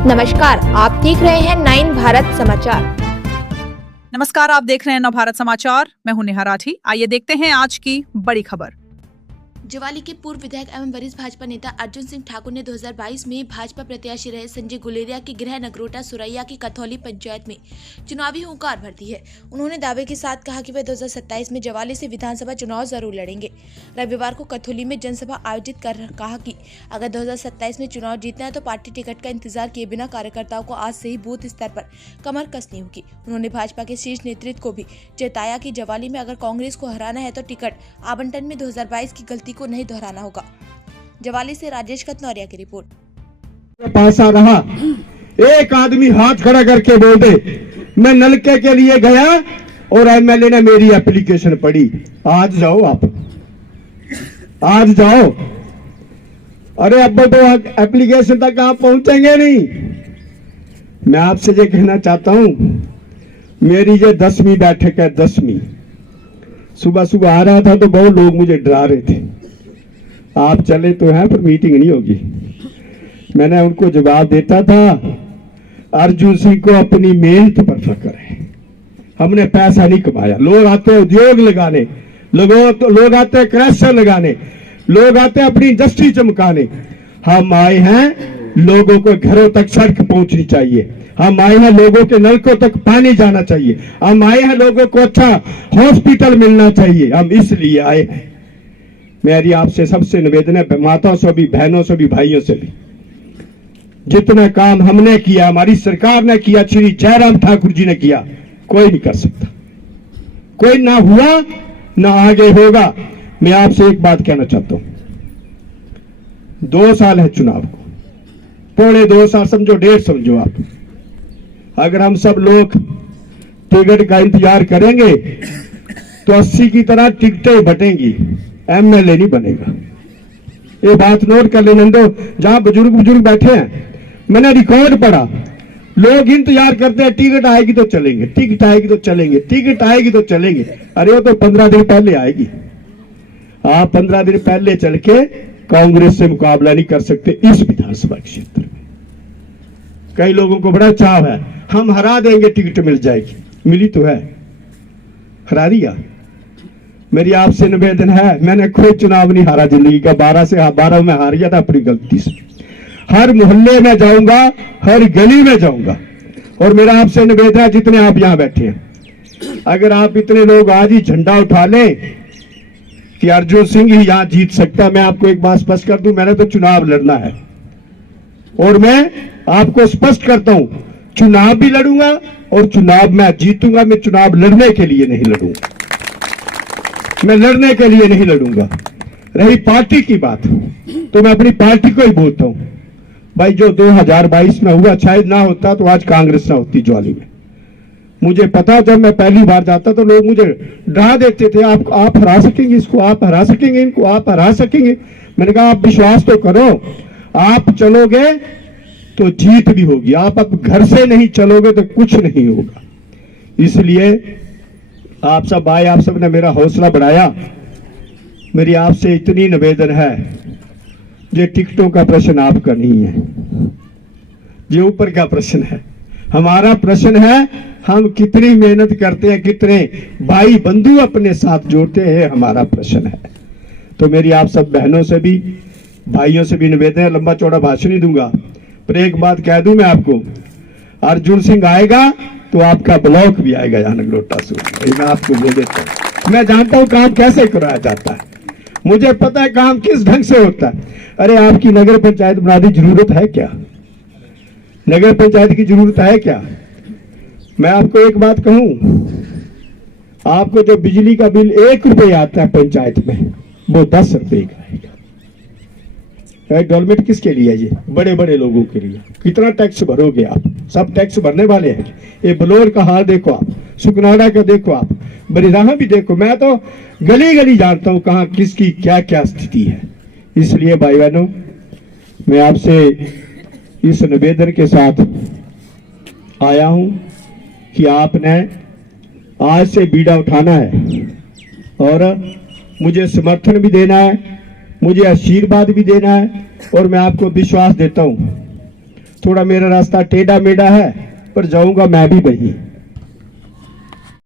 नमस्कार, आप देख रहे हैं 9 भारत समाचार। नमस्कार, आप देख रहे हैं नव भारत समाचार। मैं हूं नेहा राठी। आइए देखते हैं आज की बड़ी खबर। जवाली के पूर्व विधायक एवं वरिष्ठ भाजपा नेता अर्जुन सिंह ठाकुर ने 2022 में भाजपा प्रत्याशी रहे संजय गुलेरिया के गृह नगरोटा सुरैया की कथौली पंचायत में चुनावी हुंकार भर दी है। उन्होंने दावे के साथ कहा कि वे 2027 में जवाली से विधानसभा चुनाव जरूर लड़ेंगे। रविवार को कथौली में जनसभा आयोजित कर कहा कि अगर 2027 में चुनाव जीतना है तो पार्टी टिकट का इंतजार किए बिना कार्यकर्ताओं को आज से ही बूथ स्तर पर कमर कसनी होगी। उन्होंने भाजपा के शीर्ष नेतृत्व को भी चेताया कि जवाली में अगर कांग्रेस को हराना है तो टिकट आवंटन में 2022 की गलती को नहीं दोहराना होगा। जवाली से राजेश खतनौरिया की रिपोर्ट। पास आ रहा एक आदमी हाथ खड़ा करके बोल दे मैं नलके के लिए गया और एमएलए ने मेरी एप्लीकेशन पढ़ी। आज जाओ, आप आज जाओ। अरे अब तो एप्लीकेशन तक आप पहुंचेंगे नहीं। मैं आपसे ये कहना चाहता हूं, मेरी ये 10वीं बैठक है। 10वीं सुबह सुबह आ रहा था तो बहुत लोग मुझे डरा रहे थे, आप चले तो हैं पर मीटिंग नहीं होगी। मैंने उनको जवाब देता था, अर्जुन सिंह को अपनी मेहनत पर फख्र है। हमने पैसा नहीं कमाया। लोग आते हैं उद्योग लगाने, लोग आते हैं क्रैशर लगाने, लोग आते हैं अपनी इंडस्ट्री चमकाने। हम आए हैं लोगों को घरों तक सड़क पहुंचनी चाहिए। हम आए हैं लोगों के नलकों तक पानी जाना चाहिए। हम आए हैं लोगों को अच्छा हॉस्पिटल मिलना चाहिए। हम इसलिए आए हैं। मेरी आपसे सबसे निवेदन है, माताओं से भी, बहनों से भी, भाइयों से भी, जितना काम हमने किया, हमारी सरकार ने किया, श्री जयराम ठाकुर जी ने किया, कोई नहीं कर सकता। कोई ना हुआ ना आगे होगा। मैं आपसे एक बात कहना चाहता हूं, 2 साल है चुनाव को, पौने 2 साल समझो, 1.5 समझो आप। अगर हम सब लोग टिकट का इंतजार करेंगे तो 80 की तरह टिकटें बटेंगी, एमएलए नहीं बनेगा। ये बात नोट कर लेने दो। जहां बुजुर्ग बैठे हैं, मैंने रिकॉर्ड पढ़ा, लोग इंतजार करते हैं टिकट आएगी तो चलेंगे, टिकट आएगी तो चलेंगे, टिकट आएगी तो चलेंगे। अरे वो तो 15 दिन पहले आएगी। आप 15 दिन पहले चल के कांग्रेस से मुकाबला नहीं कर सकते इस विधानसभा क्षेत्र में। कई लोगों को बड़ा चाव है, हम हरा देंगे, टिकट मिल जाएगी। मिली तो है, हरा दिया। मेरी आपसे निवेदन है, मैंने कोई चुनाव नहीं हारा जिंदगी का। 12 में हार गया था अपनी गलती से। हर मोहल्ले में जाऊंगा, हर गली में जाऊंगा। और मेरा आपसे निवेदन है, जितने आप यहां बैठे हैं, अगर आप इतने लोग आज ही झंडा उठा लें कि अर्जुन सिंह ही यहां जीत सकता है, मैं आपको एक बात स्पष्ट कर दूं, मैंने तो चुनाव लड़ना है। और मैं आपको स्पष्ट करता हूं, चुनाव भी लड़ूंगा और चुनाव में जीतूंगा। मैं चुनाव लड़ने के लिए नहीं लड़ूंगा, मैं लड़ने के लिए नहीं लड़ूंगा। रही पार्टी की बात तो मैं अपनी पार्टी को ही बोलता हूं, भाई जो 2022 में हुआ, शायद ना होता तो आज कांग्रेस ना होती ज्वाली में। मुझे पता, जब मैं पहली बार जाता तो लोग मुझे डरा देते थे, आप हरा सकेंगे इसको, आप हरा सकेंगे इनको, आप हरा सकेंगे। मैंने कहा आप विश्वास तो करो, आप चलोगे तो जीत भी होगी। आप अब घर से नहीं चलोगे तो कुछ नहीं होगा। इसलिए आप सब आए, आप सब ने मेरा हौसला बढ़ाया। मेरी आपसे इतनी निवेदन है, ये टिकटों का प्रश्न आपका नहीं है, ये ऊपर का प्रश्न है। हमारा प्रश्न है, हम कितनी मेहनत करते हैं, कितने भाई बंधु अपने साथ जोड़ते हैं, हमारा प्रश्न है। तो मेरी आप सब बहनों से भी, भाइयों से भी निवेदन है, लंबा चौड़ा भाषण नहीं दूंगा, पर एक बात कह दूं मैं आपको, अर्जुन सिंह आएगा तो आपका ब्लॉक भी आएगा यहाँ नगरोटा से। मैं आपको बोल देता हूँ, मैं जानता हूँ काम कैसे कराया जाता है, मुझे पता है काम किस ढंग से होता है। अरे आपकी नगर पंचायत बुनियादी जरूरत है क्या? नगर पंचायत की जरूरत है क्या? मैं आपको एक बात कहूं, आपको जो बिजली का बिल 1 रुपये आता है पंचायत में, वो 10 रुपये का आएगा। गवर्नमेंट किसके लिए है? ये बड़े बड़े लोगों के लिए। कितना टैक्स भरोगे आप? सब टैक्स भरने वाले हैं। ये बलौर का हाल देखो आप, सुकनाड़ा का देखो आप, बरिराह भी देखो। मैं तो गली गली जानता हूं कहां किसकी क्या क्या स्थिति है। इसलिए भाई बहनों, मैं आपसे इस निवेदन के साथ आया हूं कि आपने आज से बीड़ा उठाना है और मुझे समर्थन भी देना है, मुझे आशीर्वाद भी देना है। और मैं आपको विश्वास देता हूं थोड़ा मेरा रास्ता टेढ़ा मेढ़ा है, पर जाऊंगा मैं भी वहीं।